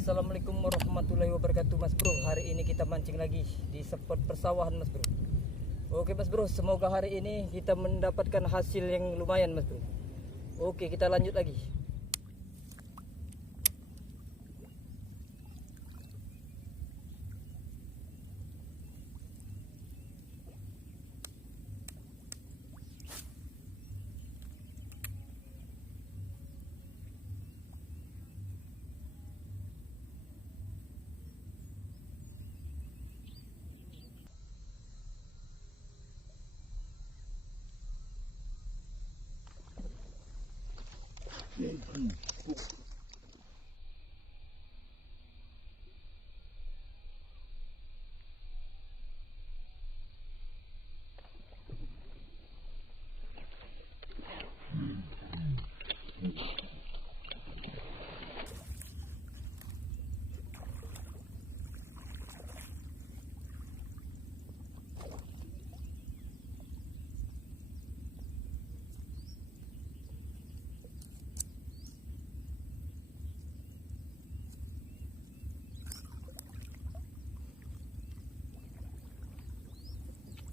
Assalamualaikum warahmatullahi wabarakatuh Mas Bro. Hari ini kita mancing lagi di spot persawahan Mas Bro. Oke Mas Bro, semoga hari ini kita mendapatkan hasil yang lumayan Mas Bro. Oke, kita lanjut lagi.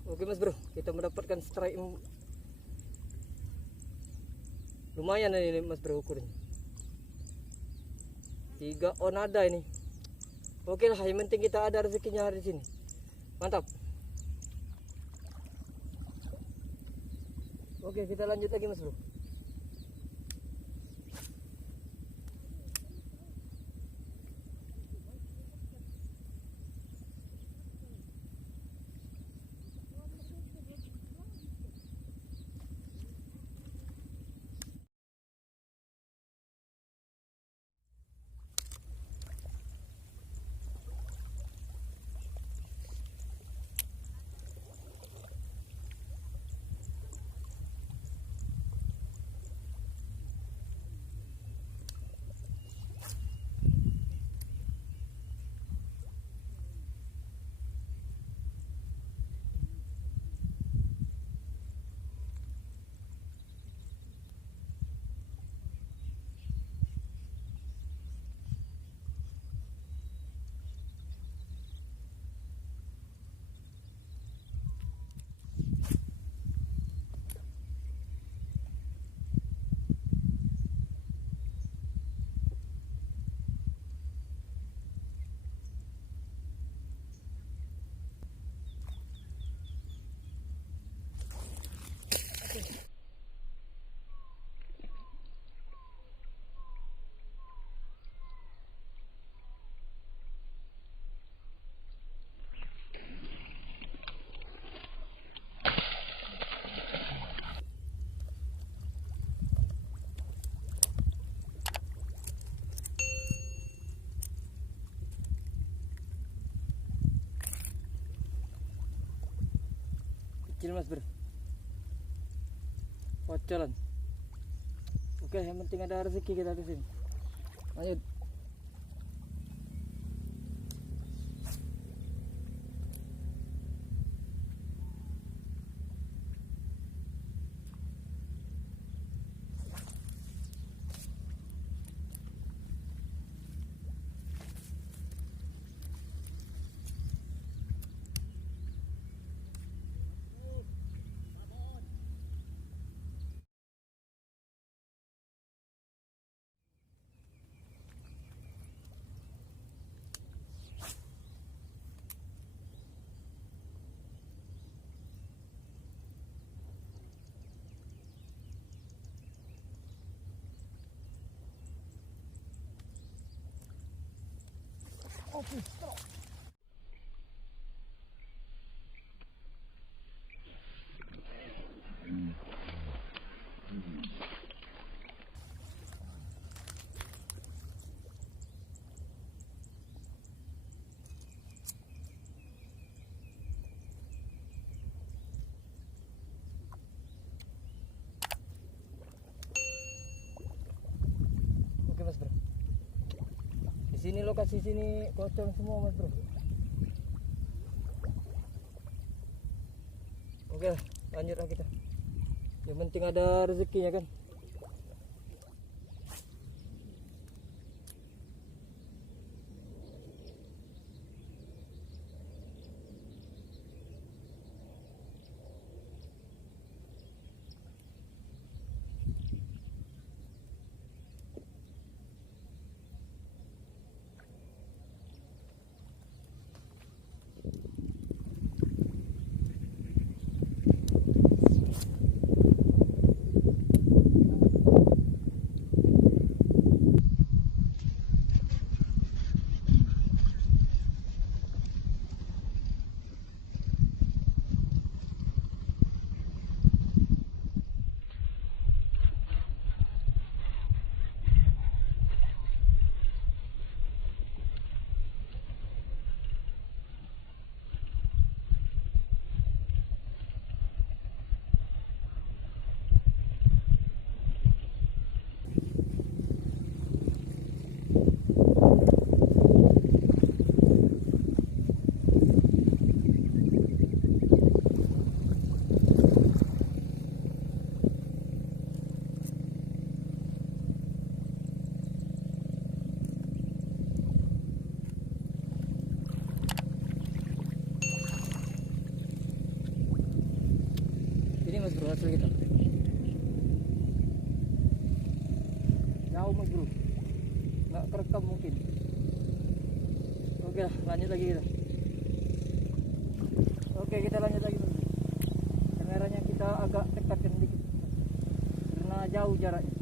Oke Mas Bro, kita mendapatkan strike lumayan ini Mas Bro ukurnya. 3 on ada ini. Oke lah, yang penting kita ada rezekinya hari sini. Mantap. Oke, kita lanjut lagi Mas Bro. Kecil Mas Bro, pocolan. Oke, yang penting ada rezeki kita di sini. Lanjut. Oke, stop. Oke Mas Bro, di sini lokasi sini kosong semua Mas Bro. Oke, lanjutlah kita. Yang penting ada rezekinya kan. Ini mas bro hasil kita. Jauh mas bro, nggak kerekam mungkin. Oke lah, lanjut lagi kita. Oke, kita lanjut lagi mas bro. Kameranya kita agak dekatkan dikit karena jauh jaraknya.